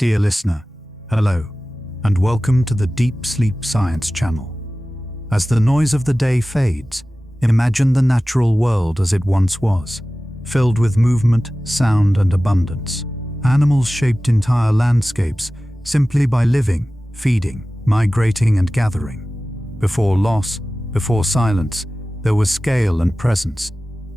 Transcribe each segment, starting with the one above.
Dear listener, hello, and welcome to the Deep Sleep Science channel. As the noise of the day fades, imagine the natural world as it once was, filled with movement, sound, and abundance. Animals shaped entire landscapes simply by living, feeding, migrating, and gathering. Before loss, before silence, there was scale and presence.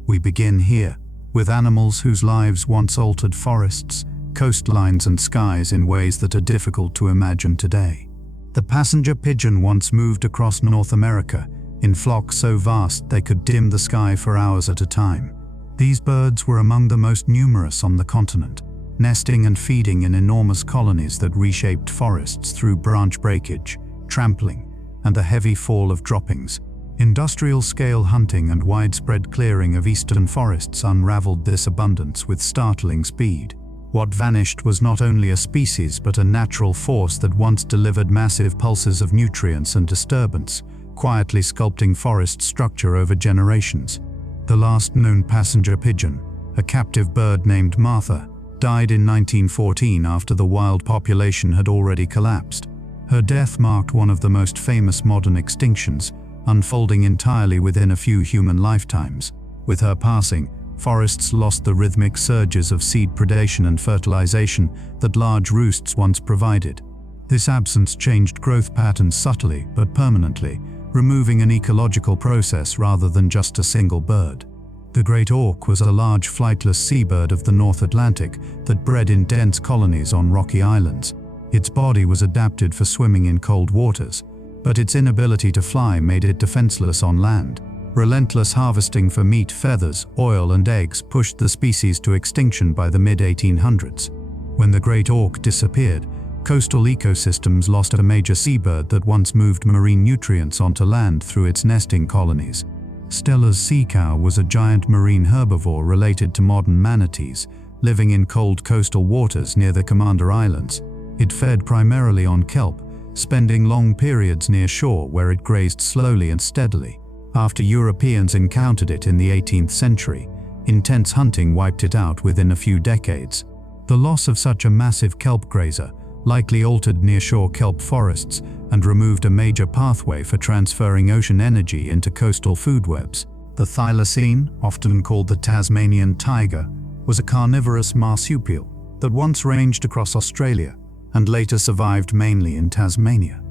We begin here, with animals whose lives once altered forests, coastlines, and skies in ways that are difficult to imagine today. The passenger pigeon once moved across North America in flocks so vast they could dim the sky for hours at a time. These birds were among the most numerous on the continent, nesting and feeding in enormous colonies that reshaped forests through branch breakage, trampling, and the heavy fall of droppings. Industrial-scale hunting and widespread clearing of eastern forests unraveled this abundance with startling speed. What vanished was not only a species but a natural force that once delivered massive pulses of nutrients and disturbance, quietly sculpting forest structure over generations. The last known passenger pigeon, a captive bird named Martha, died in 1914 after the wild population had already collapsed. Her death marked one of the most famous modern extinctions, unfolding entirely within a few human lifetimes. With her passing, forests lost the rhythmic surges of seed predation and fertilization that large roosts once provided. This absence changed growth patterns subtly but permanently, removing an ecological process rather than just a single bird. The great auk was a large flightless seabird of the North Atlantic that bred in dense colonies on rocky islands. Its body was adapted for swimming in cold waters, but its inability to fly made it defenseless on land. Relentless harvesting for meat, feathers, oil, and eggs pushed the species to extinction by the mid-1800s. When the great auk disappeared, coastal ecosystems lost a major seabird that once moved marine nutrients onto land through its nesting colonies. Steller's sea cow was a giant marine herbivore related to modern manatees, living in cold coastal waters near the Commander Islands. It fed primarily on kelp, spending long periods near shore where it grazed slowly and steadily. After Europeans encountered it in the 18th century, intense hunting wiped it out within a few decades. The loss of such a massive kelp grazer likely altered nearshore kelp forests and removed a major pathway for transferring ocean energy into coastal food webs. The thylacine, often called the Tasmanian tiger, was a carnivorous marsupial that once ranged across Australia and later survived mainly in Tasmania.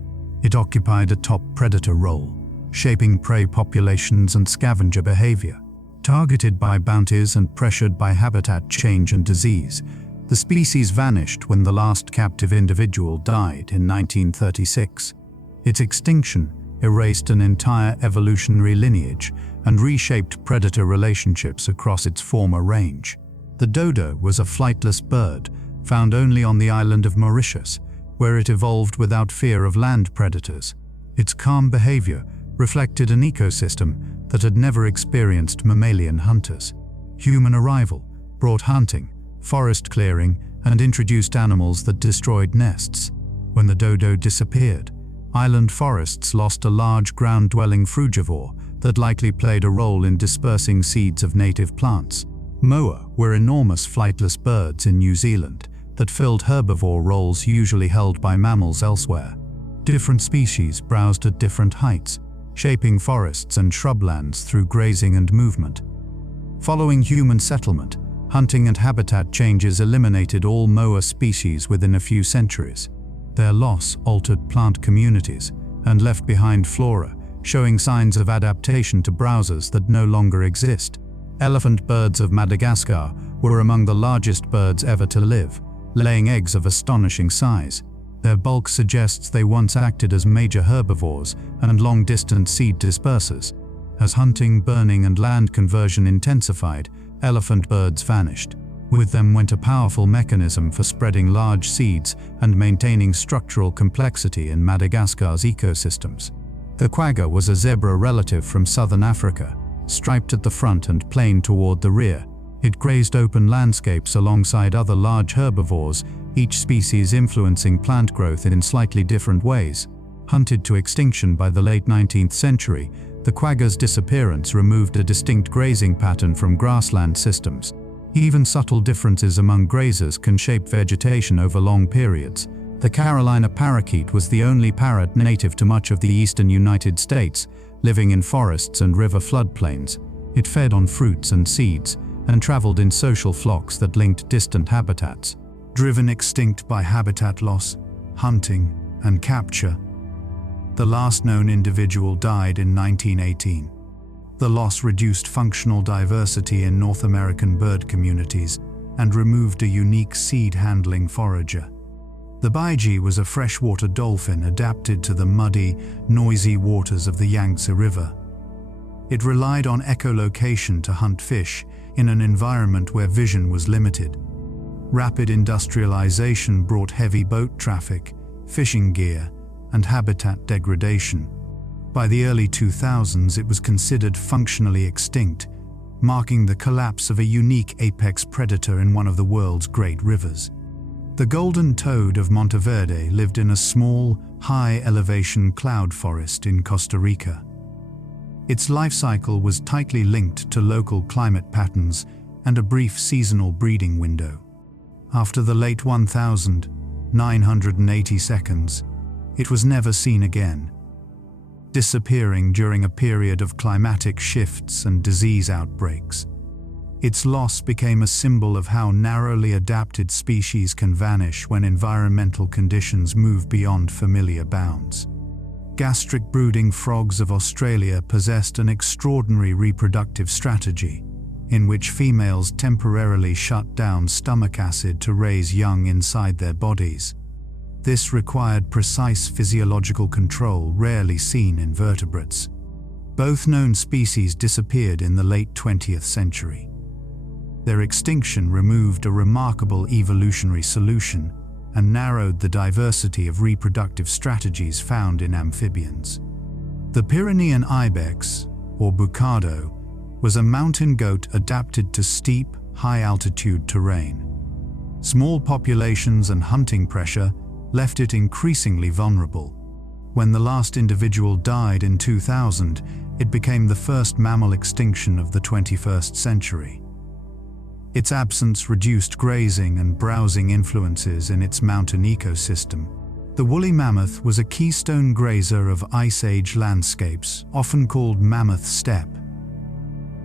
It occupied a top predator role, shaping prey populations and scavenger behavior. Targeted by bounties and pressured by habitat change and disease, the species vanished when the last captive individual died in 1936. Its extinction erased an entire evolutionary lineage and reshaped predator relationships across its former range. The dodo was a flightless bird found only on the island of Mauritius, where it evolved without fear of land predators. Its calm behavior reflected an ecosystem that had never experienced mammalian hunters. Human arrival brought hunting, forest clearing, and introduced animals that destroyed nests. When the dodo disappeared, island forests lost a large ground-dwelling frugivore that likely played a role in dispersing seeds of native plants. Moa were enormous flightless birds in New Zealand that filled herbivore roles usually held by mammals elsewhere. Different species browsed at different heights, shaping forests and shrublands through grazing and movement. Following human settlement, hunting and habitat changes eliminated all moa species within a few centuries. Their loss altered plant communities and left behind flora, showing signs of adaptation to browsers that no longer exist. Elephant birds of Madagascar were among the largest birds ever to live, laying eggs of astonishing size. Their bulk suggests they once acted as major herbivores and long-distance seed dispersers. As hunting, burning, and land conversion intensified, elephant birds vanished. With them went a powerful mechanism for spreading large seeds and maintaining structural complexity in Madagascar's ecosystems. The quagga was a zebra relative from southern Africa, striped at the front and plain toward the rear. It grazed open landscapes alongside other large herbivores, each species influencing plant growth in slightly different ways. Hunted to extinction by the late 19th century, the quagga's disappearance removed a distinct grazing pattern from grassland systems. Even subtle differences among grazers can shape vegetation over long periods. The Carolina parakeet was the only parrot native to much of the eastern United States, living in forests and river floodplains. It fed on fruits and seeds, and traveled in social flocks that linked distant habitats. Driven extinct by habitat loss, hunting, and capture, the last known individual died in 1918. The loss reduced functional diversity in North American bird communities and removed a unique seed-handling forager. The baiji was a freshwater dolphin adapted to the muddy, noisy waters of the Yangtze River. It relied on echolocation to hunt fish in an environment where vision was limited. Rapid industrialization brought heavy boat traffic, fishing gear, and habitat degradation. By the early 2000s, it was considered functionally extinct, marking the collapse of a unique apex predator in one of the world's great rivers. The golden toad of Monteverde lived in a small, high-elevation cloud forest in Costa Rica. Its life cycle was tightly linked to local climate patterns and a brief seasonal breeding window. After the late 1980 seconds, it was never seen again, disappearing during a period of climatic shifts and disease outbreaks. Its loss became a symbol of how narrowly adapted species can vanish when environmental conditions move beyond familiar bounds. Gastric brooding frogs of Australia possessed an extraordinary reproductive strategy, in which females temporarily shut down stomach acid to raise young inside their bodies. This required precise physiological control rarely seen in vertebrates. Both known species disappeared in the late 20th century. Their extinction removed a remarkable evolutionary solution and narrowed the diversity of reproductive strategies found in amphibians. The Pyrenean ibex, or bucado, was a mountain goat adapted to steep, high-altitude terrain. Small populations and hunting pressure left it increasingly vulnerable. When the last individual died in 2000, it became the first mammal extinction of the 21st century. Its absence reduced grazing and browsing influences in its mountain ecosystem. The woolly mammoth was a keystone grazer of Ice Age landscapes, often called mammoth steppe.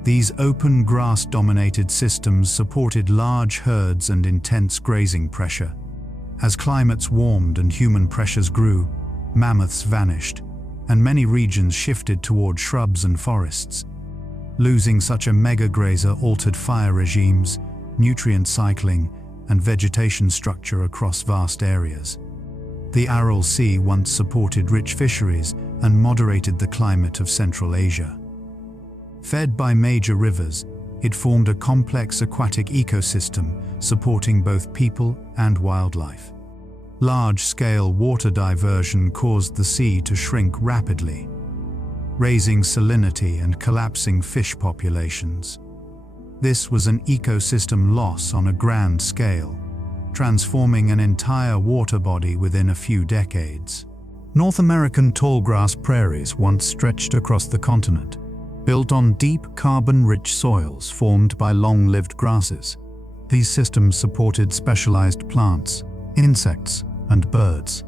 These open grass-dominated systems supported large herds and intense grazing pressure. As climates warmed and human pressures grew, mammoths vanished, and many regions shifted toward shrubs and forests. Losing such a mega-grazer altered fire regimes, nutrient cycling, and vegetation structure across vast areas. The Aral Sea once supported rich fisheries and moderated the climate of Central Asia. Fed by major rivers, it formed a complex aquatic ecosystem supporting both people and wildlife. Large-scale water diversion caused the sea to shrink rapidly, raising salinity and collapsing fish populations. This was an ecosystem loss on a grand scale, transforming an entire water body within a few decades. North American tallgrass prairies once stretched across the continent, built on deep carbon-rich soils formed by long-lived grasses. These systems supported specialized plants, insects, and birds.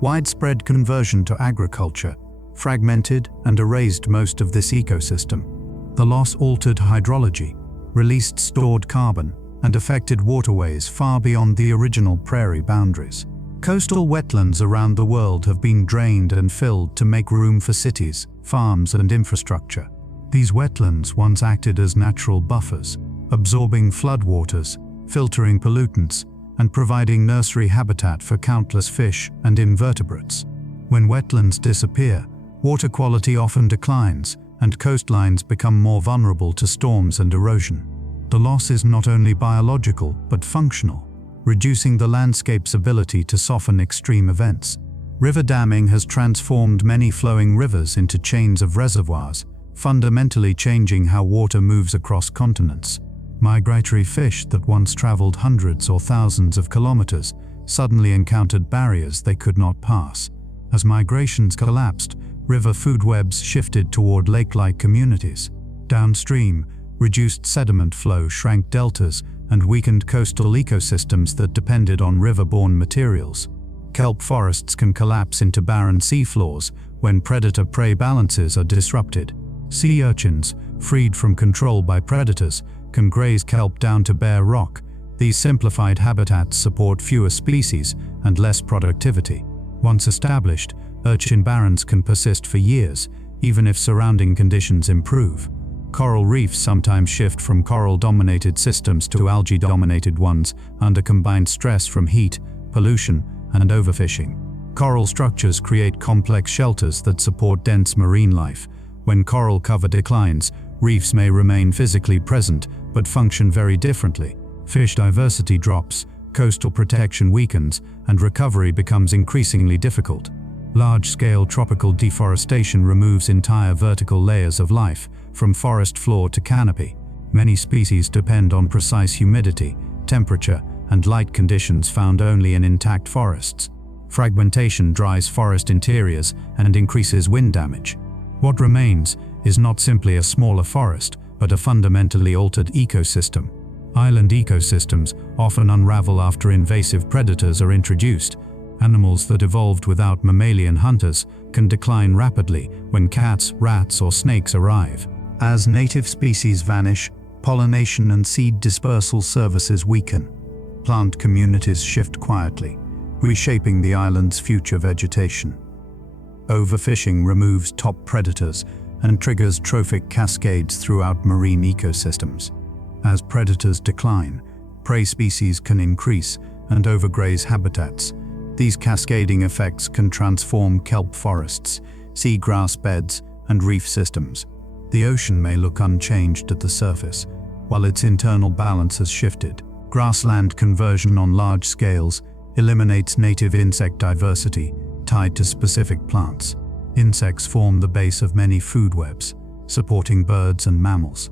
Widespread conversion to agriculture fragmented and erased most of this ecosystem. The loss altered hydrology, released stored carbon, and affected waterways far beyond the original prairie boundaries. Coastal wetlands around the world have been drained and filled to make room for cities, farms, and infrastructure. These wetlands once acted as natural buffers, absorbing floodwaters, filtering pollutants, and providing nursery habitat for countless fish and invertebrates. When wetlands disappear, water quality often declines, and coastlines become more vulnerable to storms and erosion. The loss is not only biological but functional, reducing the landscape's ability to soften extreme events. River damming has transformed many flowing rivers into chains of reservoirs, fundamentally changing how water moves across continents. Migratory fish that once traveled hundreds or thousands of kilometers suddenly encountered barriers they could not pass. As migrations collapsed, river food webs shifted toward lake-like communities. Downstream, reduced sediment flow shrank deltas and weakened coastal ecosystems that depended on river-borne materials. Kelp forests can collapse into barren seafloors when predator-prey balances are disrupted. Sea urchins, freed from control by predators, can graze kelp down to bare rock. These simplified habitats support fewer species and less productivity. Once established, urchin barrens can persist for years, even if surrounding conditions improve. Coral reefs sometimes shift from coral-dominated systems to algae-dominated ones under combined stress from heat, pollution, and overfishing. Coral structures create complex shelters that support dense marine life. When coral cover declines, reefs may remain physically present but function very differently. Fish diversity drops, coastal protection weakens, and recovery becomes increasingly difficult. Large-scale tropical deforestation removes entire vertical layers of life, from forest floor to canopy. Many species depend on precise humidity, temperature, and light conditions found only in intact forests. Fragmentation dries forest interiors and increases wind damage. What remains is not simply a smaller forest, but a fundamentally altered ecosystem. Island ecosystems often unravel after invasive predators are introduced. Animals that evolved without mammalian hunters can decline rapidly when cats, rats, or snakes arrive. As native species vanish, pollination and seed dispersal services weaken. Plant communities shift quietly, reshaping the island's future vegetation. Overfishing removes top predators and triggers trophic cascades throughout marine ecosystems. As predators decline, prey species can increase and overgraze habitats. These cascading effects can transform kelp forests, seagrass beds, and reef systems. The ocean may look unchanged at the surface, while its internal balance has shifted. Grassland conversion on large scales eliminates native insect diversity tied to specific plants. Insects form the base of many food webs, supporting birds and mammals.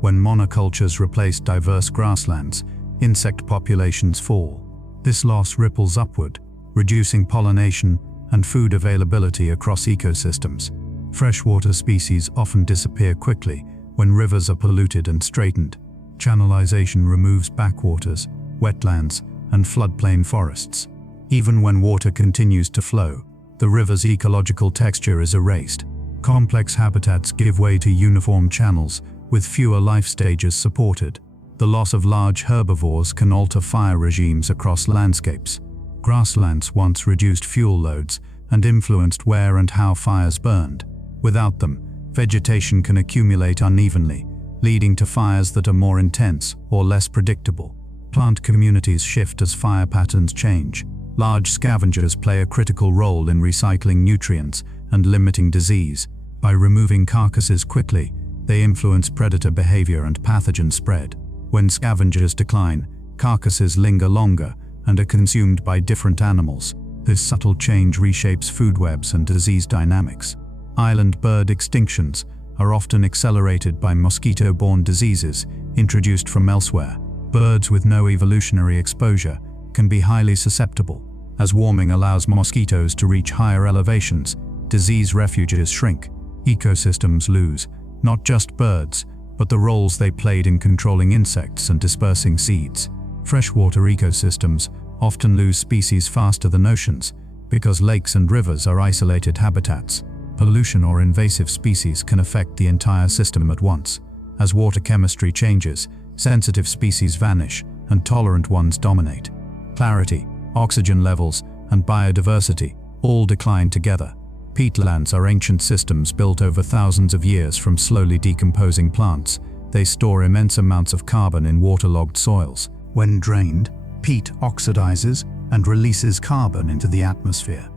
When monocultures replace diverse grasslands, insect populations fall. This loss ripples upward, reducing pollination and food availability across ecosystems. Freshwater species often disappear quickly when rivers are polluted and straitened. Channelization removes backwaters, wetlands, and floodplain forests. Even when water continues to flow, the river's ecological texture is erased. Complex habitats give way to uniform channels, with fewer life stages supported. The loss of large herbivores can alter fire regimes across landscapes. Grasslands once reduced fuel loads and influenced where and how fires burned. Without them, vegetation can accumulate unevenly, leading to fires that are more intense or less predictable. Plant communities shift as fire patterns change. Large scavengers play a critical role in recycling nutrients and limiting disease. By removing carcasses quickly, they influence predator behavior and pathogen spread. When scavengers decline, carcasses linger longer and are consumed by different animals. This subtle change reshapes food webs and disease dynamics. Island bird extinctions are often accelerated by mosquito-borne diseases introduced from elsewhere. Birds with no evolutionary exposure can be highly susceptible. As warming allows mosquitoes to reach higher elevations, disease refuges shrink. Ecosystems lose not just birds, but the roles they played in controlling insects and dispersing seeds. Freshwater ecosystems often lose species faster than oceans because lakes and rivers are isolated habitats. Pollution or invasive species can affect the entire system at once. As water chemistry changes, sensitive species vanish and tolerant ones dominate. Clarity, oxygen levels, and biodiversity all decline together. Peatlands are ancient systems built over thousands of years from slowly decomposing plants. They store immense amounts of carbon in waterlogged soils. When drained, peat oxidizes and releases carbon into the atmosphere.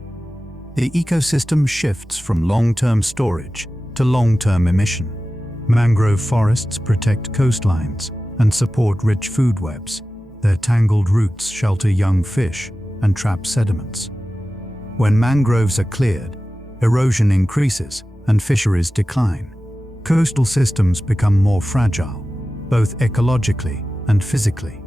The ecosystem shifts from long-term storage to long-term emission. Mangrove forests protect coastlines and support rich food webs. Their tangled roots shelter young fish and trap sediments. When mangroves are cleared, erosion increases and fisheries decline. Coastal systems become more fragile, both ecologically and physically.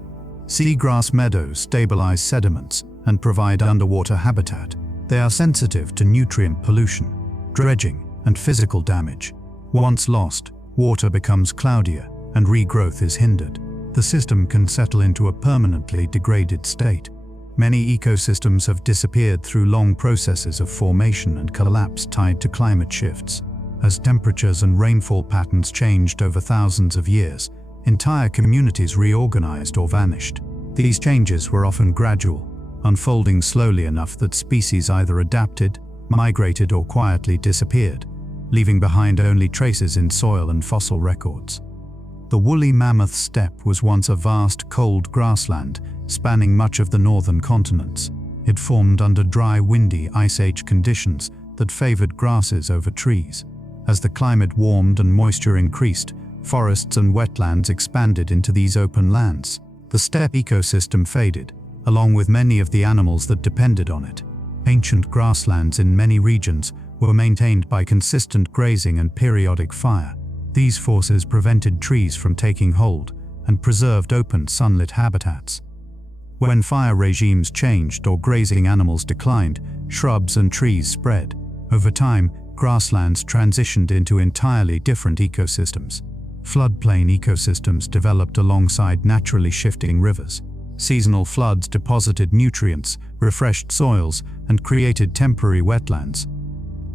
Seagrass meadows stabilize sediments and provide underwater habitat. They are sensitive to nutrient pollution, dredging, and physical damage. Once lost, water becomes cloudier and regrowth is hindered. the system can settle into a permanently degraded state. Many ecosystems have disappeared through long processes of formation and collapse tied to climate shifts. As temperatures and rainfall patterns changed over thousands of years, entire communities reorganized or vanished. These changes were often gradual, unfolding slowly enough that species either adapted, migrated, or quietly disappeared, leaving behind only traces in soil and fossil records. The woolly mammoth steppe was once a vast, cold grassland spanning much of the northern continents. It formed under dry, windy Ice Age conditions that favored grasses over trees. As the climate warmed and moisture increased, forests and wetlands expanded into these open lands. The steppe ecosystem faded, along with many of the animals that depended on it. Ancient grasslands in many regions were maintained by consistent grazing and periodic fire. These forces prevented trees from taking hold and preserved open, sunlit habitats. When fire regimes changed or grazing animals declined, shrubs and trees spread. Over time, grasslands transitioned into entirely different ecosystems. Floodplain ecosystems developed alongside naturally shifting rivers. Seasonal floods deposited nutrients, refreshed soils, and created temporary wetlands.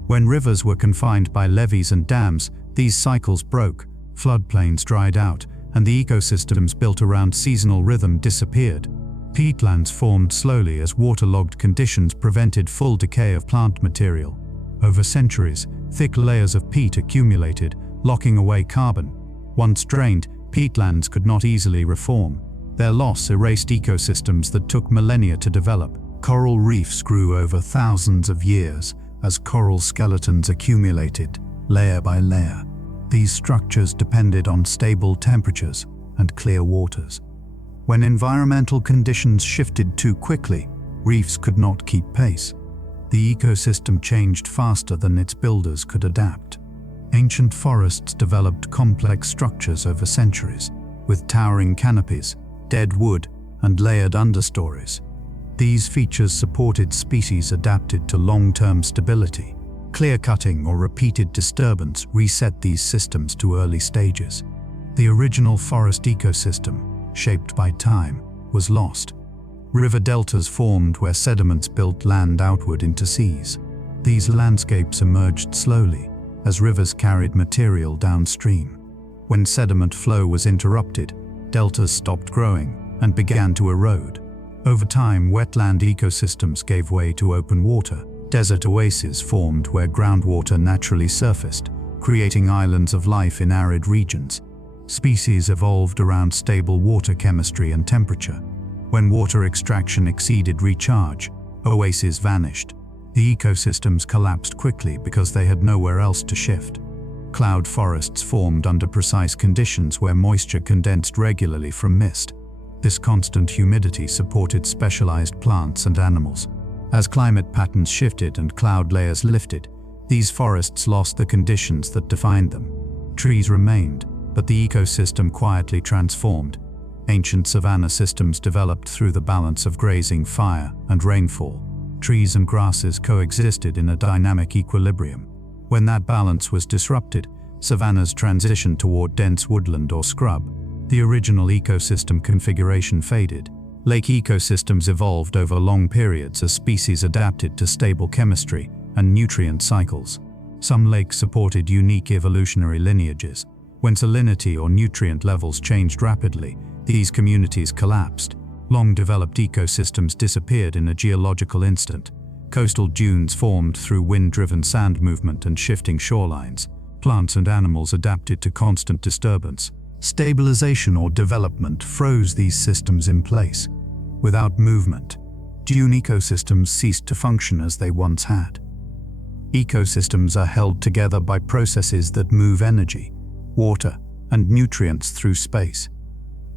When rivers were confined by levees and dams, these cycles broke, floodplains dried out, and the ecosystems built around seasonal rhythm disappeared. Peatlands formed slowly as waterlogged conditions prevented full decay of plant material. Over centuries, thick layers of peat accumulated, locking away carbon. Once drained, peatlands could not easily reform. Their loss erased ecosystems that took millennia to develop. Coral reefs grew over thousands of years as coral skeletons accumulated, layer by layer. These structures depended on stable temperatures and clear waters. When environmental conditions shifted too quickly, reefs could not keep pace. The ecosystem changed faster than its builders could adapt. Ancient forests developed complex structures over centuries, with towering canopies, dead wood, and layered understories. These features supported species adapted to long-term stability. Clear-cutting or repeated disturbance reset these systems to early stages. The original forest ecosystem, shaped by time, was lost. River deltas formed where sediments built land outward into seas. These landscapes emerged slowly, as rivers carried material downstream. When sediment flow was interrupted, deltas stopped growing and began to erode. Over time, wetland ecosystems gave way to open water. Desert oases formed where groundwater naturally surfaced, creating islands of life in arid regions. Species evolved around stable water chemistry and temperature. When water extraction exceeded recharge, oases vanished. The ecosystems collapsed quickly because they had nowhere else to shift. Cloud forests formed under precise conditions where moisture condensed regularly from mist. This constant humidity supported specialized plants and animals. As climate patterns shifted and cloud layers lifted, these forests lost the conditions that defined them. Trees remained, but the ecosystem quietly transformed. Ancient savanna systems developed through the balance of grazing, fire, and rainfall. Trees and grasses coexisted in a dynamic equilibrium. When that balance was disrupted, savannas transitioned toward dense woodland or scrub. The original ecosystem configuration faded. Lake ecosystems evolved over long periods as species adapted to stable chemistry and nutrient cycles. Some lakes supported unique evolutionary lineages. When salinity or nutrient levels changed rapidly, these communities collapsed. Long-developed ecosystems disappeared in a geological instant. Coastal dunes formed through wind-driven sand movement and shifting shorelines. Plants and animals adapted to constant disturbance. Stabilization or development froze these systems in place. Without movement, dune ecosystems ceased to function as they once had. Ecosystems are held together by processes that move energy, water, and nutrients through space.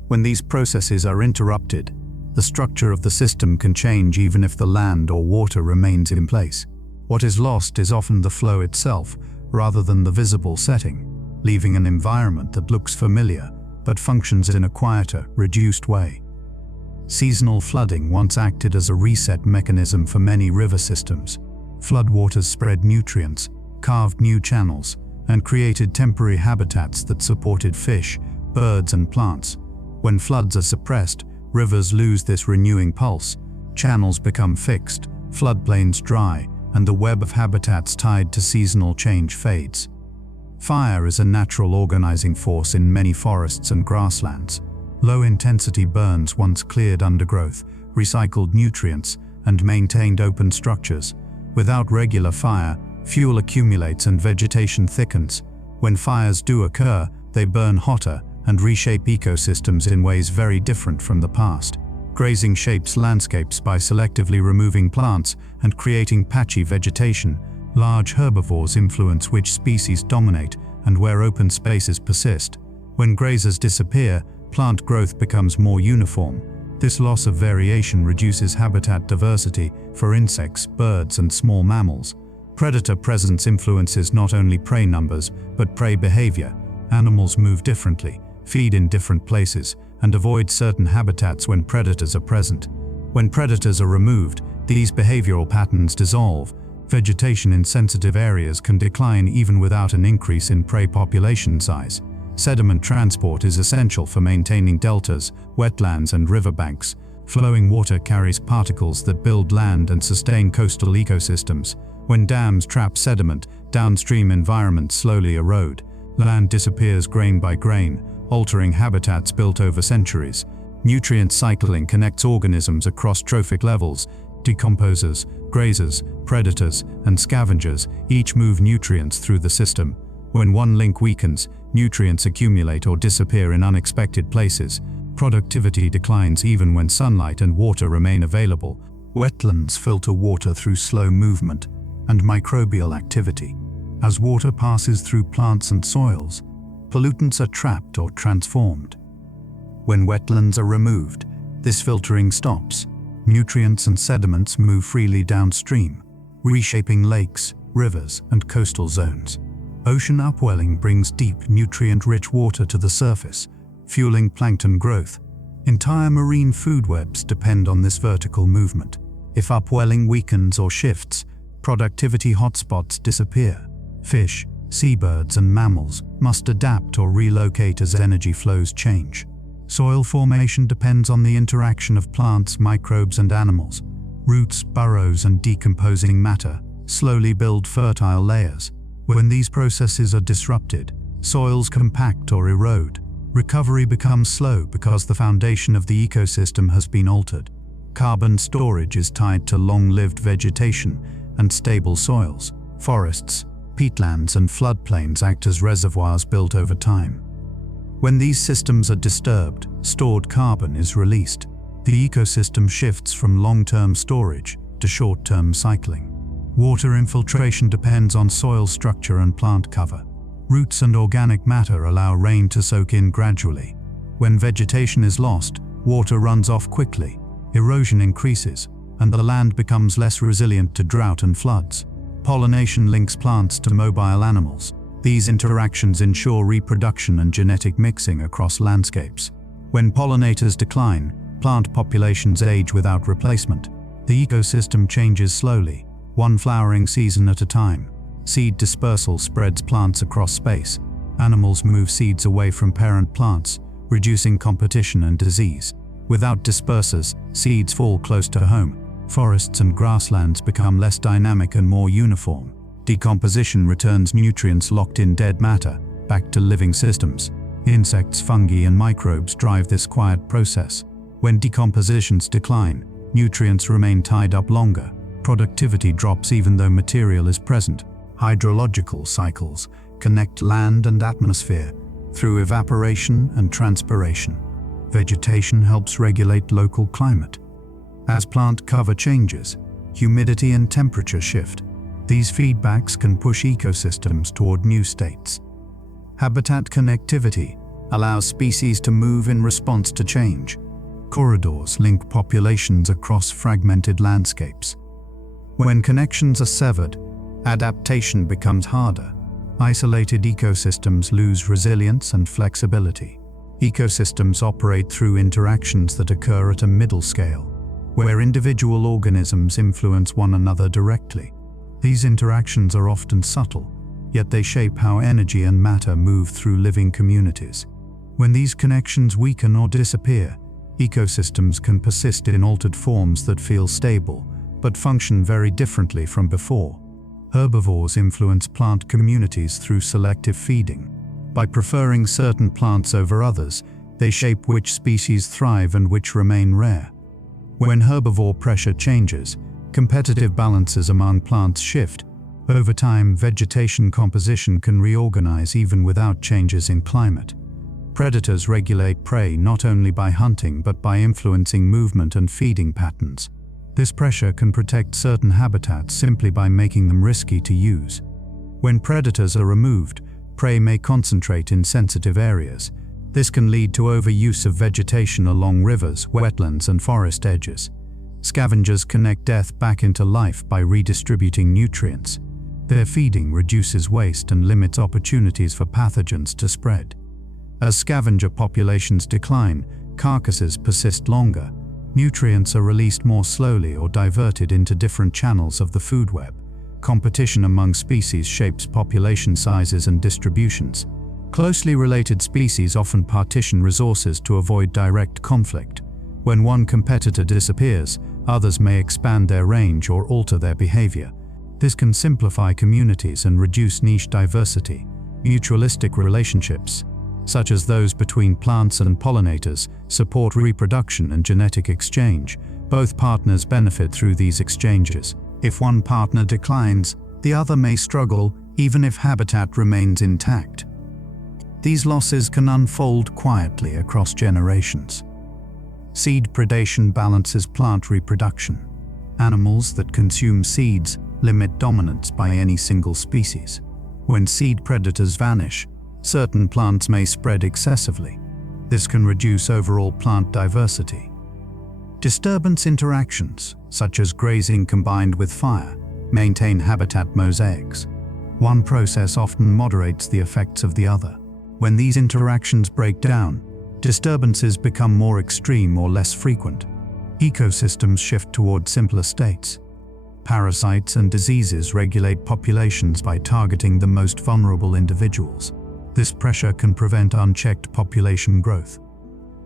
When these processes are interrupted, the structure of the system can change even if the land or water remains in place. What is lost is often the flow itself, rather than the visible setting, leaving an environment that looks familiar but functions in a quieter, reduced way. Seasonal flooding once acted as a reset mechanism for many river systems. Floodwaters spread nutrients, carved new channels, and created temporary habitats that supported fish, birds, and plants. When floods are suppressed, rivers lose this renewing pulse, channels become fixed, floodplains dry, and the web of habitats tied to seasonal change fades. Fire is a natural organizing force in many forests and grasslands. Low-intensity burns once cleared undergrowth, recycled nutrients, and maintained open structures. Without regular fire, fuel accumulates and vegetation thickens. When fires do occur, they burn hotter and reshape ecosystems in ways very different from the past. Grazing shapes landscapes by selectively removing plants and creating patchy vegetation. Large herbivores influence which species dominate and where open spaces persist. When grazers disappear, plant growth becomes more uniform. This loss of variation reduces habitat diversity for insects, birds, and small mammals. Predator presence influences not only prey numbers, but prey behavior. Animals move differently, feed in different places, and avoid certain habitats when predators are present. When predators are removed, these behavioral patterns dissolve. Vegetation in sensitive areas can decline even without an increase in prey population size. Sediment transport is essential for maintaining deltas, wetlands, and riverbanks. Flowing water carries particles that build land and sustain coastal ecosystems. When dams trap sediment, downstream environments slowly erode. Land disappears grain by grain, altering habitats built over centuries. Nutrient cycling connects organisms across trophic levels. Decomposers, grazers, predators, and scavengers each move nutrients through the system. When one link weakens, nutrients accumulate or disappear in unexpected places. Productivity declines even when sunlight and water remain available. Wetlands filter water through slow movement and microbial activity. As water passes through plants and soils, pollutants are trapped or transformed. When wetlands are removed, this filtering stops. Nutrients and sediments move freely downstream, reshaping lakes, rivers, and coastal zones. Ocean upwelling brings deep, nutrient-rich water to the surface, fueling plankton growth. Entire marine food webs depend on this vertical movement. If upwelling weakens or shifts, productivity hotspots disappear. Fish, seabirds, and mammals must adapt or relocate as energy flows change. Soil formation depends on the interaction of plants, microbes, and animals. Roots, burrows, and decomposing matter slowly build fertile layers. When these processes are disrupted, soils compact or erode. Recovery becomes slow because the foundation of the ecosystem has been altered. Carbon storage is tied to long-lived vegetation and stable soils. Forests, peatlands, and floodplains act as reservoirs built over time. When these systems are disturbed, stored carbon is released. The ecosystem shifts from long-term storage to short-term cycling. Water infiltration depends on soil structure and plant cover. Roots and organic matter allow rain to soak in gradually. When vegetation is lost, water runs off quickly, erosion increases, and the land becomes less resilient to drought and floods. Pollination links plants to mobile animals. These interactions ensure reproduction and genetic mixing across landscapes. When pollinators decline, plant populations age without replacement. The ecosystem changes slowly, one flowering season at a time. Seed dispersal spreads plants across space. Animals move seeds away from parent plants, reducing competition and disease. Without dispersers, seeds fall close to home. Forests and grasslands become less dynamic and more uniform. Decomposition returns nutrients locked in dead matter back to living systems. Insects, fungi, and microbes drive this quiet process. When decompositions decline, nutrients remain tied up longer. Productivity drops even though material is present. Hydrological cycles connect land and atmosphere through evaporation and transpiration. Vegetation helps regulate local climate. As plant cover changes, humidity and temperature shift. These feedbacks can push ecosystems toward new states. Habitat connectivity allows species to move in response to change. Corridors link populations across fragmented landscapes. When connections are severed, adaptation becomes harder. Isolated ecosystems lose resilience and flexibility. Ecosystems operate through interactions that occur at a middle scale, where individual organisms influence one another directly. These interactions are often subtle, yet they shape how energy and matter move through living communities. When these connections weaken or disappear, ecosystems can persist in altered forms that feel stable, but function very differently from before. Herbivores influence plant communities through selective feeding. By preferring certain plants over others, they shape which species thrive and which remain rare. When herbivore pressure changes, competitive balances among plants shift. Over time, vegetation composition can reorganize even without changes in climate. Predators regulate prey not only by hunting but by influencing movement and feeding patterns. This pressure can protect certain habitats simply by making them risky to use. When predators are removed, prey may concentrate in sensitive areas. This can lead to overuse of vegetation along rivers, wetlands, and forest edges. Scavengers connect death back into life by redistributing nutrients. Their feeding reduces waste and limits opportunities for pathogens to spread. As scavenger populations decline, carcasses persist longer. Nutrients are released more slowly or diverted into different channels of the food web. Competition among species shapes population sizes and distributions. Closely related species often partition resources to avoid direct conflict. When one competitor disappears, others may expand their range or alter their behavior. This can simplify communities and reduce niche diversity. Mutualistic relationships, such as those between plants and pollinators, support reproduction and genetic exchange. Both partners benefit through these exchanges. If one partner declines, the other may struggle, even if habitat remains intact. These losses can unfold quietly across generations. Seed predation balances plant reproduction. Animals that consume seeds limit dominance by any single species. When seed predators vanish, certain plants may spread excessively. This can reduce overall plant diversity. Disturbance interactions, such as grazing combined with fire, maintain habitat mosaics. One process often moderates the effects of the other. When these interactions break down, disturbances become more extreme or less frequent. Ecosystems shift toward simpler states. Parasites and diseases regulate populations by targeting the most vulnerable individuals. This pressure can prevent unchecked population growth.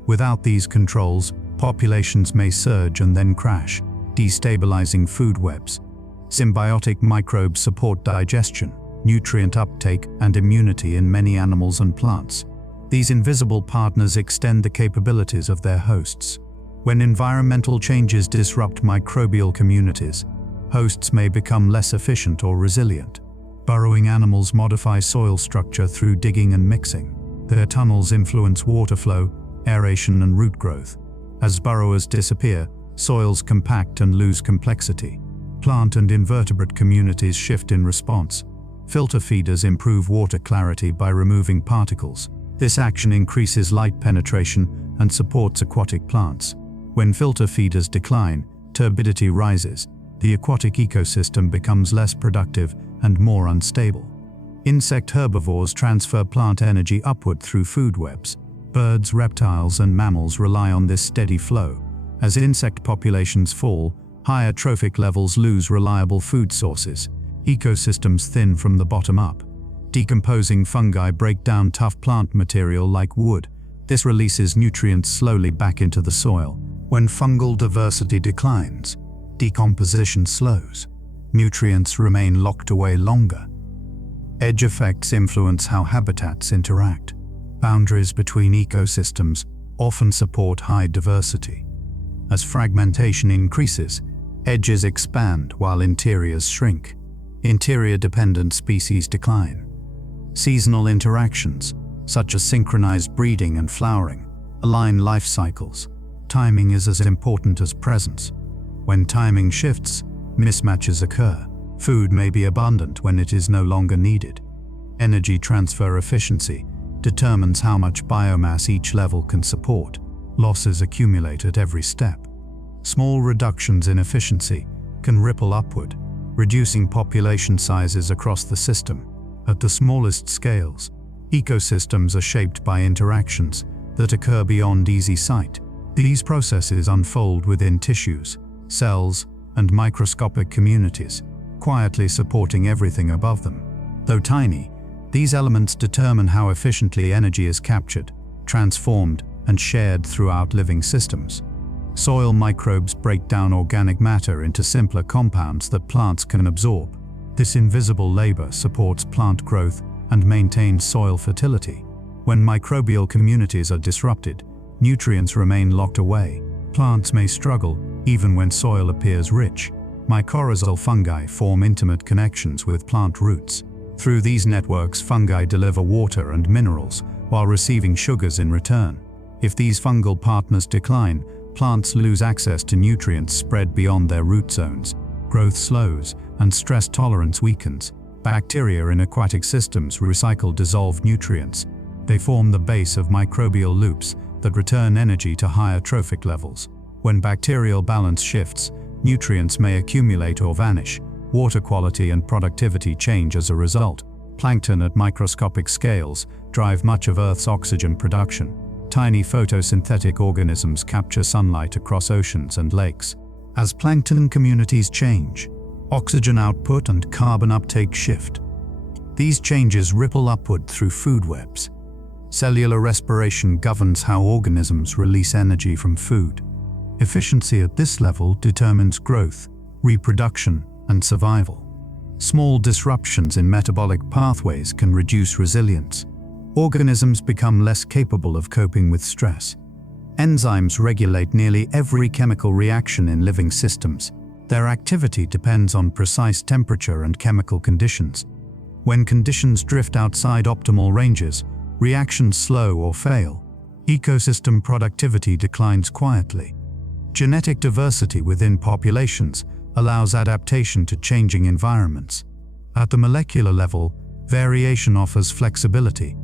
Without these controls, populations may surge and then crash, destabilizing food webs. Symbiotic microbes support digestion, nutrient uptake, and immunity in many animals and plants. These invisible partners extend the capabilities of their hosts. When environmental changes disrupt microbial communities, hosts may become less efficient or resilient. Burrowing animals modify soil structure through digging and mixing. Their tunnels influence water flow, aeration, and root growth. As burrowers disappear, soils compact and lose complexity. Plant and invertebrate communities shift in response. Filter feeders improve water clarity by removing particles. This action increases light penetration and supports aquatic plants. When filter feeders decline, turbidity rises. The aquatic ecosystem becomes less productive and more unstable. Insect herbivores transfer plant energy upward through food webs. Birds, reptiles, and mammals rely on this steady flow. As insect populations fall, higher trophic levels lose reliable food sources. Ecosystems thin from the bottom up. Decomposing fungi break down tough plant material like wood. This releases nutrients slowly back into the soil. When fungal diversity declines, decomposition slows. Nutrients remain locked away longer. Edge effects influence how habitats interact. Boundaries between ecosystems often support high diversity. As fragmentation increases, edges expand while interiors shrink. Interior-dependent species decline. Seasonal interactions, such as synchronized breeding and flowering, align life cycles. Timing is as important as presence. When timing shifts, mismatches occur. Food may be abundant when it is no longer needed. Energy transfer efficiency determines how much biomass each level can support. Losses accumulate at every step. Small reductions in efficiency can ripple upward, reducing population sizes across the system. At the smallest scales, ecosystems are shaped by interactions that occur beyond easy sight. These processes unfold within tissues, cells, and microscopic communities, quietly supporting everything above them. Though tiny, these elements determine how efficiently energy is captured. transformed, and shared throughout living systems. Soil microbes break down organic matter into simpler compounds that plants can absorb. This invisible labor supports plant growth and maintains soil fertility. When microbial communities are disrupted, nutrients remain locked away. Plants may struggle even when soil appears rich. Mycorrhizal fungi form intimate connections with plant roots. Through these networks, fungi deliver water and minerals while receiving sugars in return. If these fungal partners decline, plants lose access to nutrients spread beyond their root zones. Growth slows and stress tolerance weakens. Bacteria in aquatic systems recycle dissolved nutrients. They form the base of microbial loops that return energy to higher trophic levels. When bacterial balance shifts, nutrients may accumulate or vanish. Water quality and productivity change as a result. Plankton at microscopic scales drive much of Earth's oxygen production. Tiny photosynthetic organisms capture sunlight across oceans and lakes. As plankton communities change, oxygen output and carbon uptake shift. These changes ripple upward through food webs. Cellular respiration governs how organisms release energy from food. Efficiency at this level determines growth, reproduction, and survival. Small disruptions in metabolic pathways can reduce resilience. Organisms become less capable of coping with stress. Enzymes regulate nearly every chemical reaction in living systems. Their activity depends on precise temperature and chemical conditions. When conditions drift outside optimal ranges, reactions slow or fail. Ecosystem productivity declines quietly. Genetic diversity within populations allows adaptation to changing environments. At the molecular level, variation offers flexibility.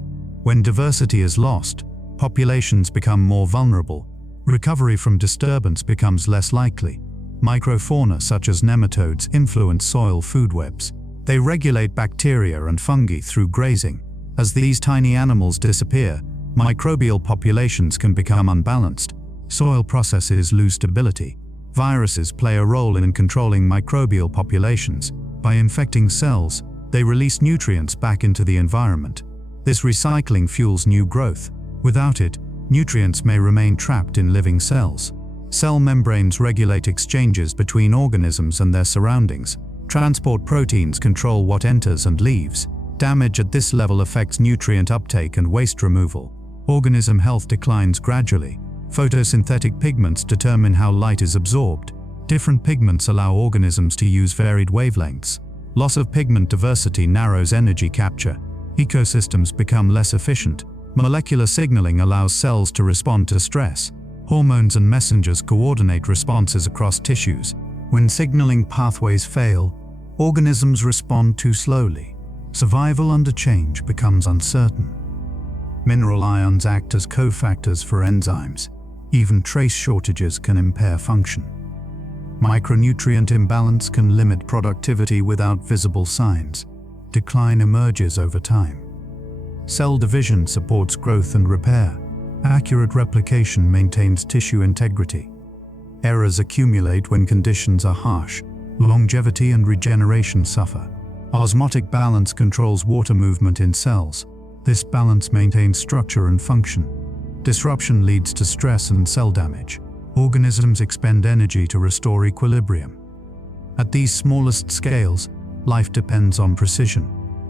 When diversity is lost, populations become more vulnerable. Recovery from disturbance becomes less likely. Microfauna such as nematodes influence soil food webs. They regulate bacteria and fungi through grazing. As these tiny animals disappear, microbial populations can become unbalanced. Soil processes lose stability. Viruses play a role in controlling microbial populations. By infecting cells, they release nutrients back into the environment. This recycling fuels new growth. Without it, nutrients may remain trapped in living cells. Cell membranes regulate exchanges between organisms and their surroundings. Transport proteins control what enters and leaves. Damage at this level affects nutrient uptake and waste removal. Organism health declines gradually. Photosynthetic pigments determine how light is absorbed. Different pigments allow organisms to use varied wavelengths. Loss of pigment diversity narrows energy capture. Ecosystems become less efficient. Molecular signaling allows cells to respond to stress. Hormones and messengers coordinate responses across tissues. When signaling pathways fail, organisms respond too slowly. Survival under change becomes uncertain. Mineral ions act as cofactors for enzymes. Even trace shortages can impair function. Micronutrient imbalance can limit productivity without visible signs. Decline emerges over time. Cell division supports growth and repair. Accurate replication maintains tissue integrity. Errors accumulate when conditions are harsh. Longevity and regeneration suffer. Osmotic balance controls water movement in cells. This balance maintains structure and function. Disruption leads to stress and cell damage. Organisms expend energy to restore equilibrium. At these smallest scales, life depends on precision.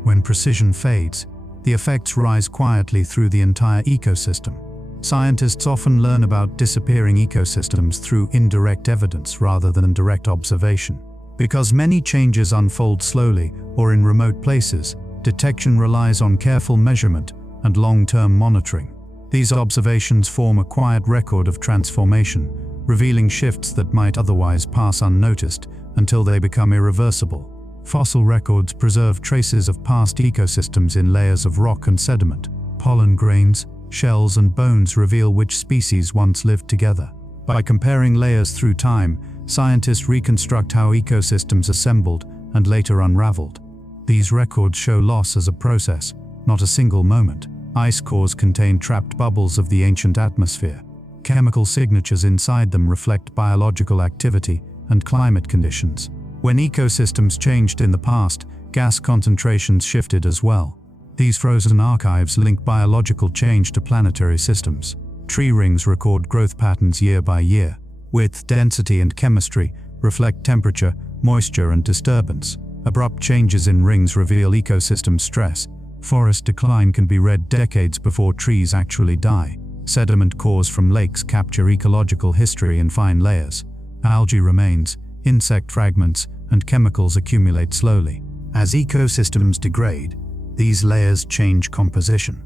When precision fades, the effects rise quietly through the entire ecosystem. Scientists often learn about disappearing ecosystems through indirect evidence rather than direct observation. Because many changes unfold slowly or in remote places, detection relies on careful measurement and long-term monitoring. These observations form a quiet record of transformation, revealing shifts that might otherwise pass unnoticed until they become irreversible. Fossil records preserve traces of past ecosystems in layers of rock and sediment. Pollen grains, shells, and bones reveal which species once lived together. By comparing layers through time, scientists reconstruct how ecosystems assembled and later unraveled. These records show loss as a process, not a single moment. Ice cores contain trapped bubbles of the ancient atmosphere. Chemical signatures inside them reflect biological activity and climate conditions. When ecosystems changed in the past, gas concentrations shifted as well. These frozen archives link biological change to planetary systems. Tree rings record growth patterns year by year. Width, density, and chemistry reflect temperature, moisture, and disturbance. Abrupt changes in rings reveal ecosystem stress. Forest decline can be read decades before trees actually die. Sediment cores from lakes capture ecological history in fine layers. Algae remains, insect fragments, and chemicals accumulate slowly. As ecosystems degrade, these layers change composition.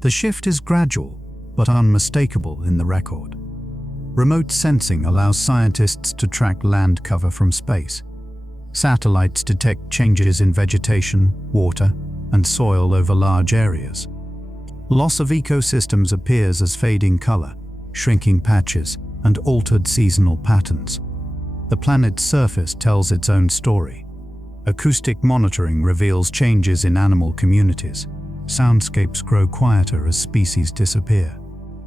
The shift is gradual, but unmistakable in the record. Remote sensing allows scientists to track land cover from space. Satellites detect changes in vegetation, water, and soil over large areas. Loss of ecosystems appears as fading color, shrinking patches, and altered seasonal patterns. The planet's surface tells its own story. Acoustic monitoring reveals changes in animal communities. Soundscapes grow quieter as species disappear.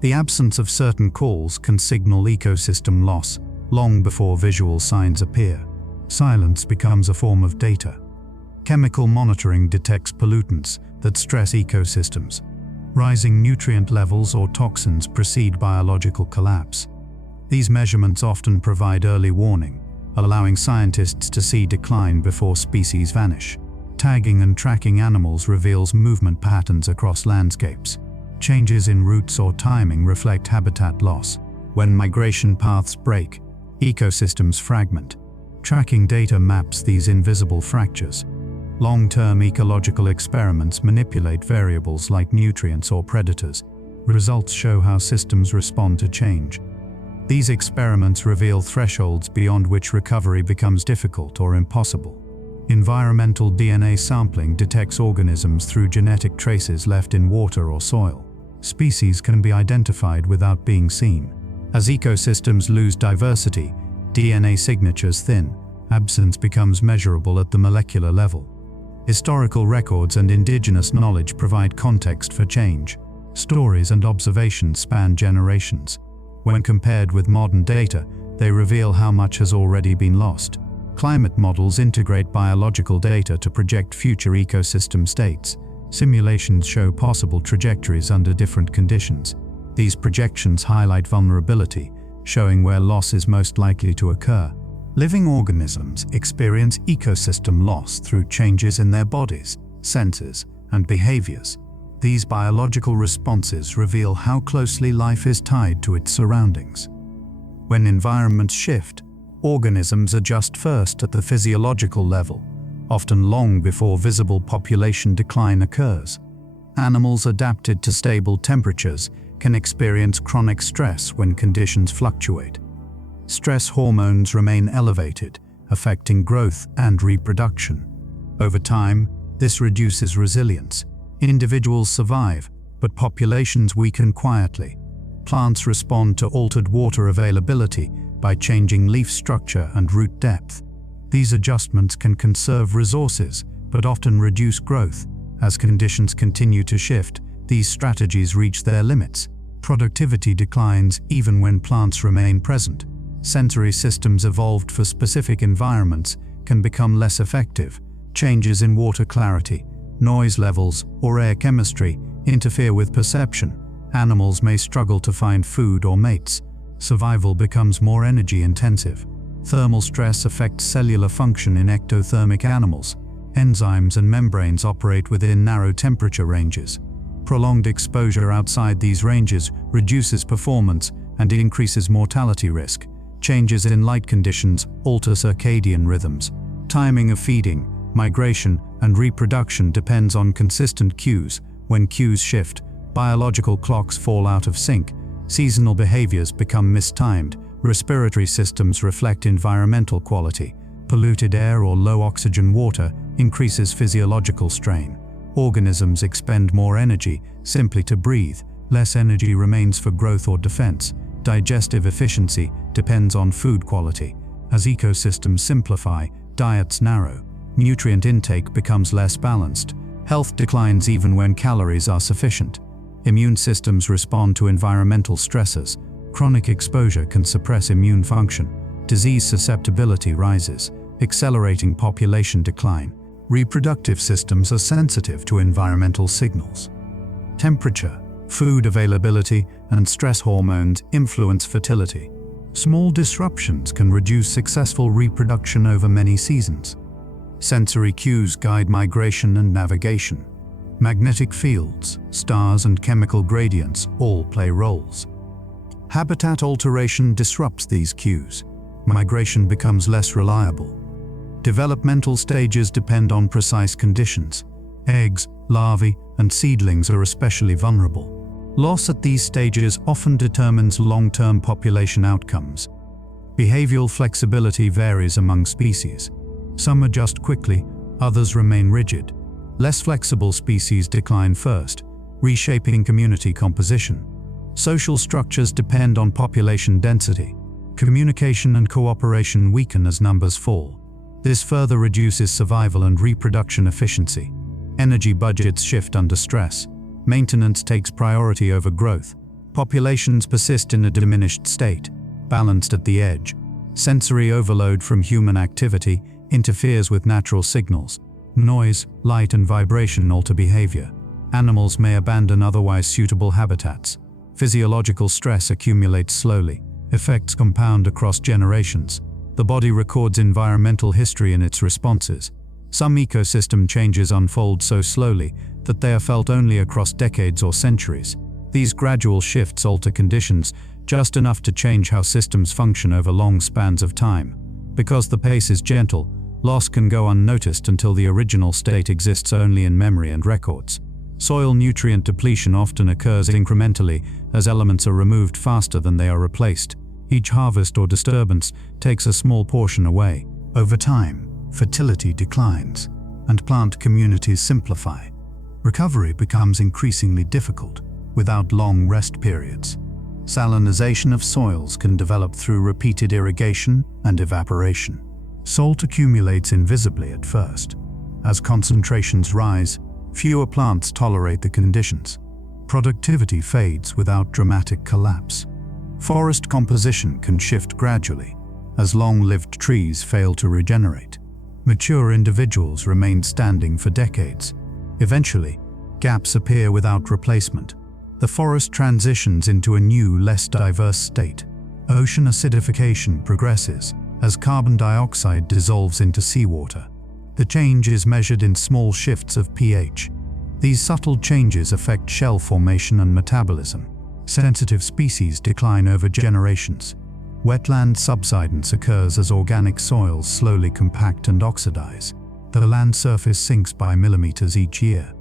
The absence of certain calls can signal ecosystem loss long before visual signs appear. Silence becomes a form of data. Chemical monitoring detects pollutants that stress ecosystems. Rising nutrient levels or toxins precede biological collapse. These measurements often provide early warning, allowing scientists to see decline before species vanish. Tagging and tracking animals reveals movement patterns across landscapes. Changes in routes or timing reflect habitat loss. When migration paths break, ecosystems fragment. Tracking data maps these invisible fractures. Long-term ecological experiments manipulate variables like nutrients or predators. Results show how systems respond to change. These experiments reveal thresholds beyond which recovery becomes difficult or impossible. Environmental DNA sampling detects organisms through genetic traces left in water or soil. Species can be identified without being seen. As ecosystems lose diversity, DNA signatures thin. Absence becomes measurable at the molecular level. Historical records and indigenous knowledge provide context for change. Stories and observations span generations. When compared with modern data, they reveal how much has already been lost. Climate models integrate biological data to project future ecosystem states. Simulations show possible trajectories under different conditions. These projections highlight vulnerability, showing where loss is most likely to occur. Living organisms experience ecosystem loss through changes in their bodies, senses, and behaviors. These biological responses reveal how closely life is tied to its surroundings. When environments shift, organisms adjust first at the physiological level, often long before visible population decline occurs. Animals adapted to stable temperatures can experience chronic stress when conditions fluctuate. Stress hormones remain elevated, affecting growth and reproduction. Over time, this reduces resilience. Individuals survive, but populations weaken quietly. Plants respond to altered water availability by changing leaf structure and root depth. These adjustments can conserve resources, but often reduce growth. As conditions continue to shift, these strategies reach their limits. Productivity declines even when plants remain present. Sensory systems evolved for specific environments can become less effective. Changes in water clarity, noise levels, or air chemistry interfere with perception. Animals may struggle to find food or mates. Survival becomes more energy-intensive. Thermal stress affects cellular function in ectothermic animals. Enzymes and membranes operate within narrow temperature ranges. Prolonged exposure outside these ranges reduces performance and increases mortality risk. Changes in light conditions alter circadian rhythms. Timing of feeding, migration, and reproduction depends on consistent cues. When cues shift, biological clocks fall out of sync. Seasonal behaviors become mistimed. Respiratory systems reflect environmental quality. Polluted air or low oxygen water increases physiological strain. Organisms expend more energy simply to breathe. Less energy remains for growth or defense. Digestive efficiency depends on food quality. As ecosystems simplify, diets narrow. Nutrient intake becomes less balanced. Health declines even when calories are sufficient. Immune systems respond to environmental stressors. Chronic exposure can suppress immune function. Disease susceptibility rises, accelerating population decline. Reproductive systems are sensitive to environmental signals. Temperature, food availability, and stress hormones influence fertility. Small disruptions can reduce successful reproduction over many seasons. Sensory cues guide migration and navigation. Magnetic fields, stars, and chemical gradients all play roles. Habitat alteration disrupts these cues. Migration becomes less reliable. Developmental stages depend on precise conditions. Eggs, larvae, and seedlings are especially vulnerable. Loss at these stages often determines long-term population outcomes. Behavioral flexibility varies among species. Some adjust quickly, others remain rigid. Less flexible species decline first, reshaping community composition. Social structures depend on population density. Communication and cooperation weaken as numbers fall. This further reduces survival and reproduction efficiency. Energy budgets shift under stress. Maintenance takes priority over growth. Populations persist in a diminished state, balanced at the edge. Sensory overload from human activity interferes with natural signals. Noise, light, and vibration alter behavior. Animals may abandon otherwise suitable habitats. Physiological stress accumulates slowly. Effects compound across generations. The body records environmental history in its responses. Some ecosystem changes unfold so slowly that they are felt only across decades or centuries. These gradual shifts alter conditions just enough to change how systems function over long spans of time. Because the pace is gentle, loss can go unnoticed until the original state exists only in memory and records. Soil nutrient depletion often occurs incrementally as elements are removed faster than they are replaced. Each harvest or disturbance takes a small portion away. Over time, fertility declines, and plant communities simplify. Recovery becomes increasingly difficult without long rest periods. Salinization of soils can develop through repeated irrigation and evaporation. Salt accumulates invisibly at first. As concentrations rise, fewer plants tolerate the conditions. Productivity fades without dramatic collapse. Forest composition can shift gradually as long-lived trees fail to regenerate. Mature individuals remain standing for decades. Eventually, gaps appear without replacement. The forest transitions into a new, less diverse state. Ocean acidification progresses as carbon dioxide dissolves into seawater. The change is measured in small shifts of pH. These subtle changes affect shell formation and metabolism. Sensitive species decline over generations. Wetland subsidence occurs as organic soils slowly compact and oxidize. The land surface sinks by millimeters each year.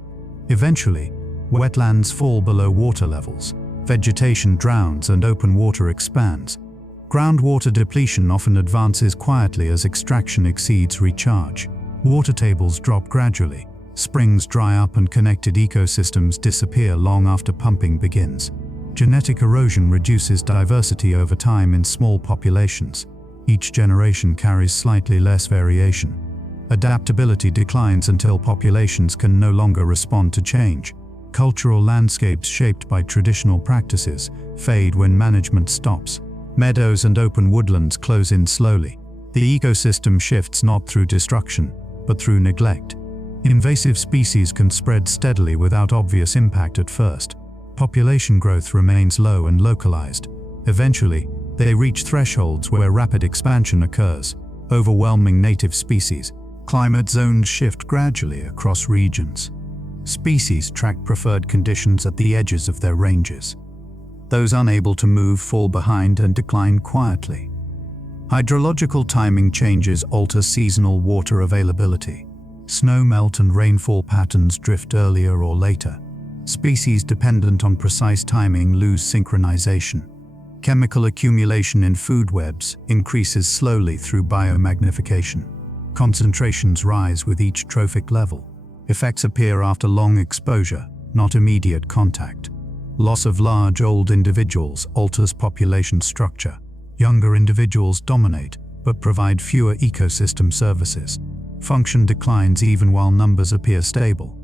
Eventually, wetlands fall below water levels. Vegetation drowns and open water expands. Groundwater depletion often advances quietly as extraction exceeds recharge. Water tables drop gradually. Springs dry up and connected ecosystems disappear long after pumping begins. Genetic erosion reduces diversity over time in small populations. Each generation carries slightly less variation. Adaptability declines until populations can no longer respond to change. Cultural landscapes shaped by traditional practices fade when management stops. Meadows and open woodlands close in slowly. The ecosystem shifts not through destruction, but through neglect. Invasive species can spread steadily without obvious impact at first. Population growth remains low and localized. Eventually, they reach thresholds where rapid expansion occurs, overwhelming native species. Climate zones shift gradually across regions. Species track preferred conditions at the edges of their ranges. Those unable to move fall behind and decline quietly. Hydrological timing changes alter seasonal water availability. Snow melt and rainfall patterns drift earlier or later. Species dependent on precise timing lose synchronization. Chemical accumulation in food webs increases slowly through biomagnification. Concentrations rise with each trophic level. Effects appear after long exposure, not immediate contact. Loss of large, old individuals alters population structure. Younger individuals dominate, but provide fewer ecosystem services. Function declines even while numbers appear stable.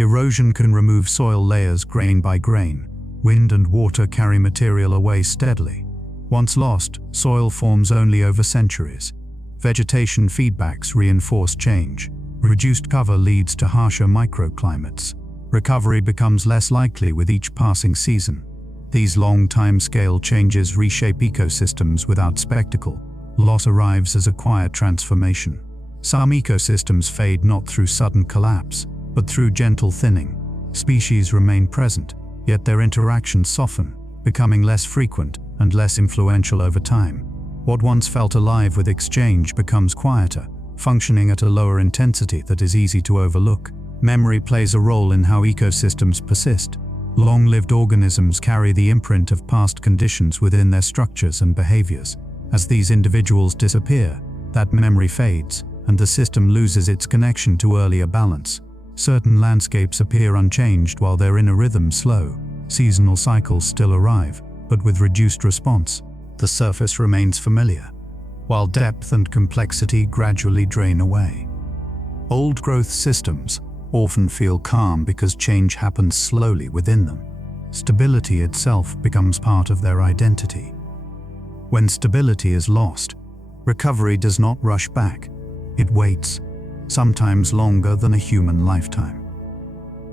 Erosion can remove soil layers grain by grain. Wind and water carry material away steadily. Once lost, soil forms only over centuries. Vegetation feedbacks reinforce change. Reduced cover leads to harsher microclimates. Recovery becomes less likely with each passing season. These long time-scale changes reshape ecosystems without spectacle. Loss arrives as a quiet transformation. Some ecosystems fade not through sudden collapse, but through gentle thinning. Species remain present, yet their interactions soften, becoming less frequent and less influential over time. What once felt alive with exchange becomes quieter, functioning at a lower intensity that is easy to overlook. Memory plays a role in how ecosystems persist. Long-lived organisms carry the imprint of past conditions within their structures and behaviors. As these individuals disappear, that memory fades, and the system loses its connection to earlier balance. Certain landscapes appear unchanged while their inner rhythms slow. Seasonal cycles still arrive, but with reduced response. The surface remains familiar, while depth and complexity gradually drain away. Old-growth systems often feel calm because change happens slowly within them. Stability itself becomes part of their identity. When stability is lost, recovery does not rush back. It waits, sometimes longer than a human lifetime.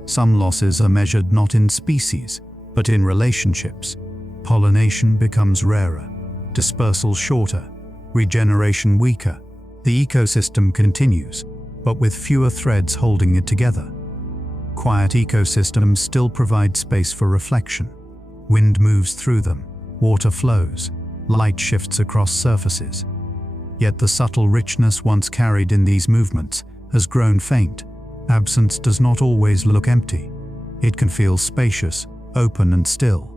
Some losses are measured not in species, but in relationships. Pollination becomes rarer, dispersal shorter, regeneration weaker. The ecosystem continues, but with fewer threads holding it together. Quiet ecosystems still provide space for reflection. Wind moves through them, water flows, light shifts across surfaces. Yet the subtle richness once carried in these movements has grown faint. Absence does not always look empty. It can feel spacious, open and still.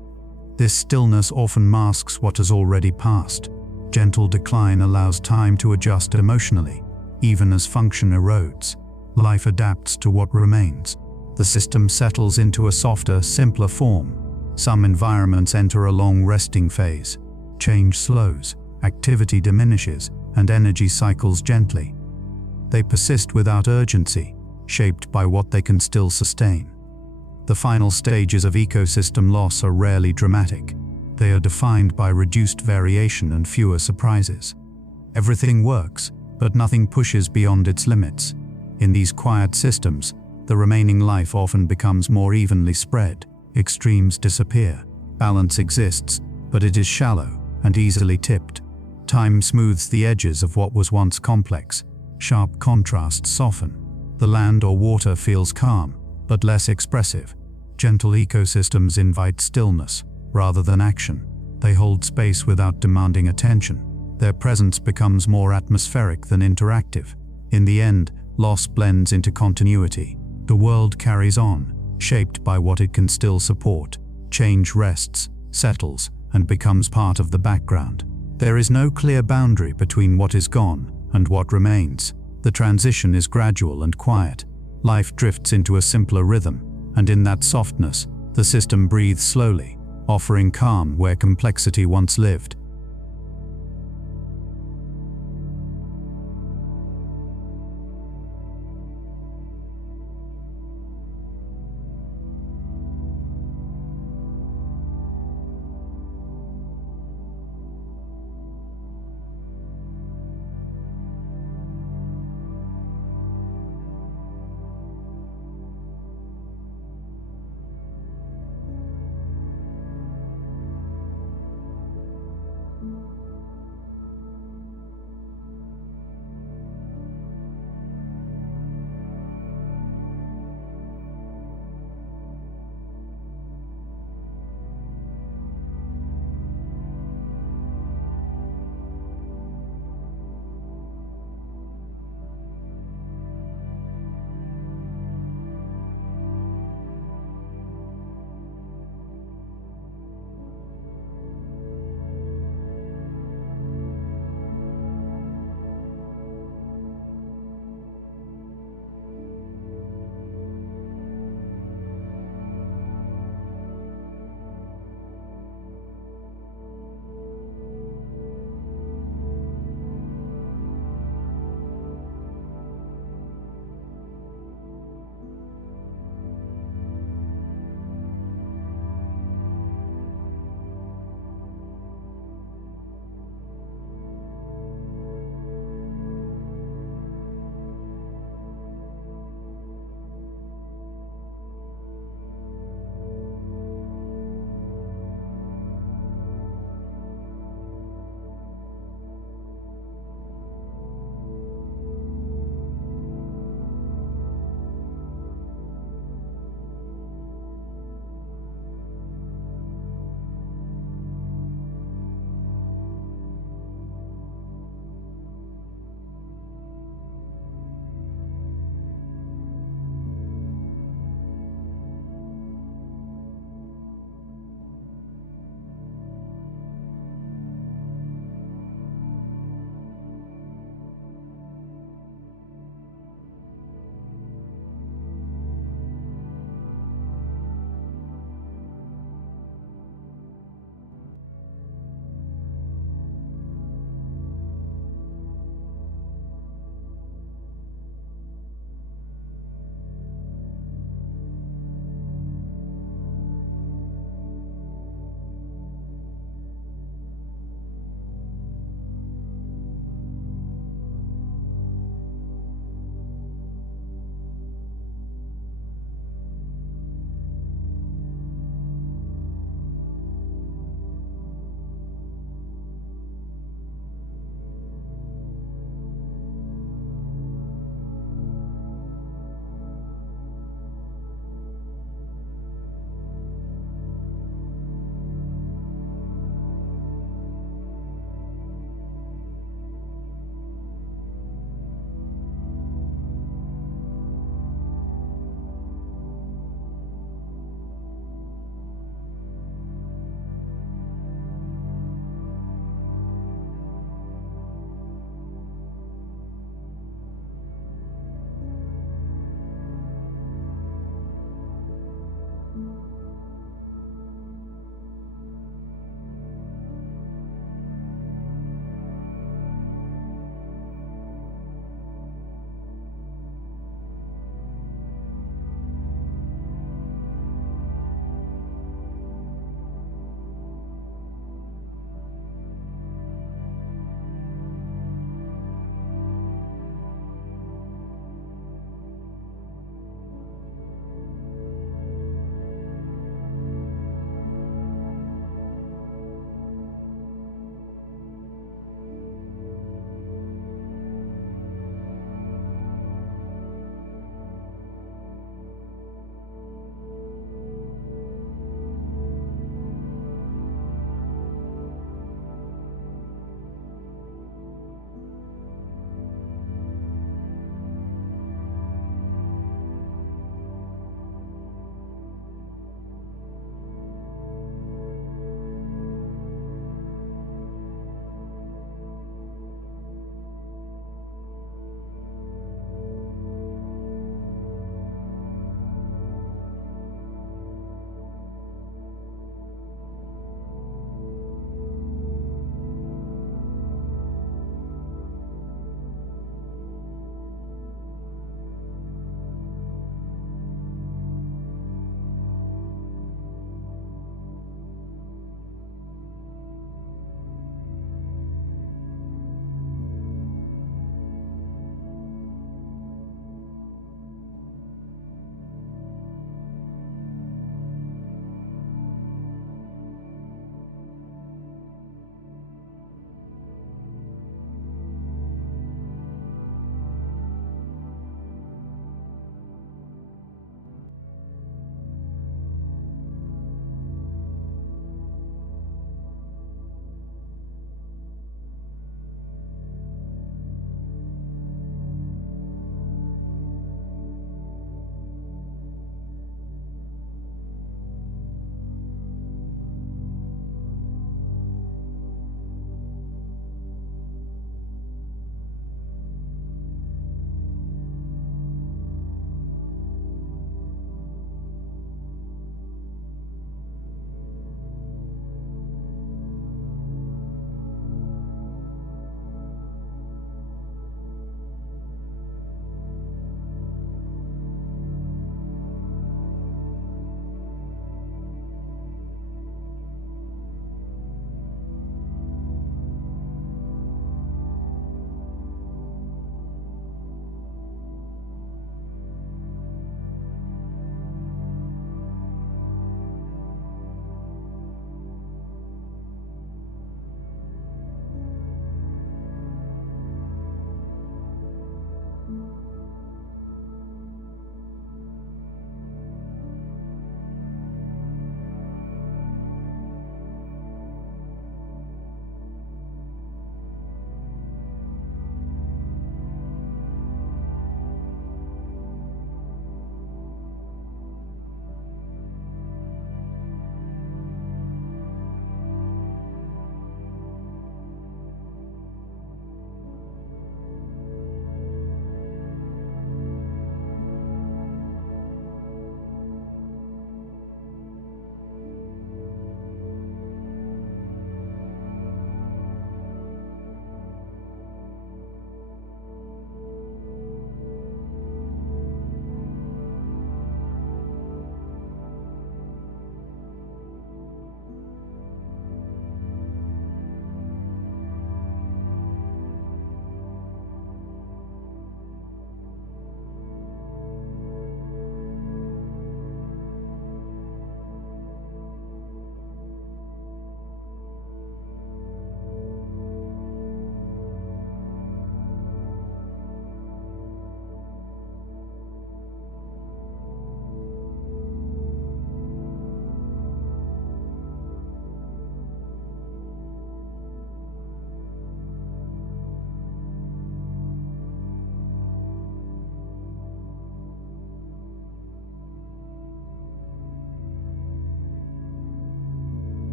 This stillness often masks what has already passed. Gentle decline allows time to adjust emotionally. Even as function erodes, life adapts to what remains. The system settles into a softer, simpler form. Some environments enter a long resting phase. Change slows, activity diminishes, and energy cycles gently. They persist without urgency, shaped by what they can still sustain. The final stages of ecosystem loss are rarely dramatic. They are defined by reduced variation and fewer surprises. Everything works, but nothing pushes beyond its limits. In these quiet systems, the remaining life often becomes more evenly spread. Extremes disappear. Balance exists, but it is shallow and easily tipped. Time smooths the edges of what was once complex. Sharp contrasts soften. The land or water feels calm, but less expressive. Gentle ecosystems invite stillness rather than action. They hold space without demanding attention. Their presence becomes more atmospheric than interactive. In the end, loss blends into continuity. The world carries on, shaped by what it can still support. Change rests, settles, and becomes part of the background. There is no clear boundary between what is gone and what remains. The transition is gradual and quiet. Life drifts into a simpler rhythm, and in that softness, the system breathes slowly, offering calm where complexity once lived.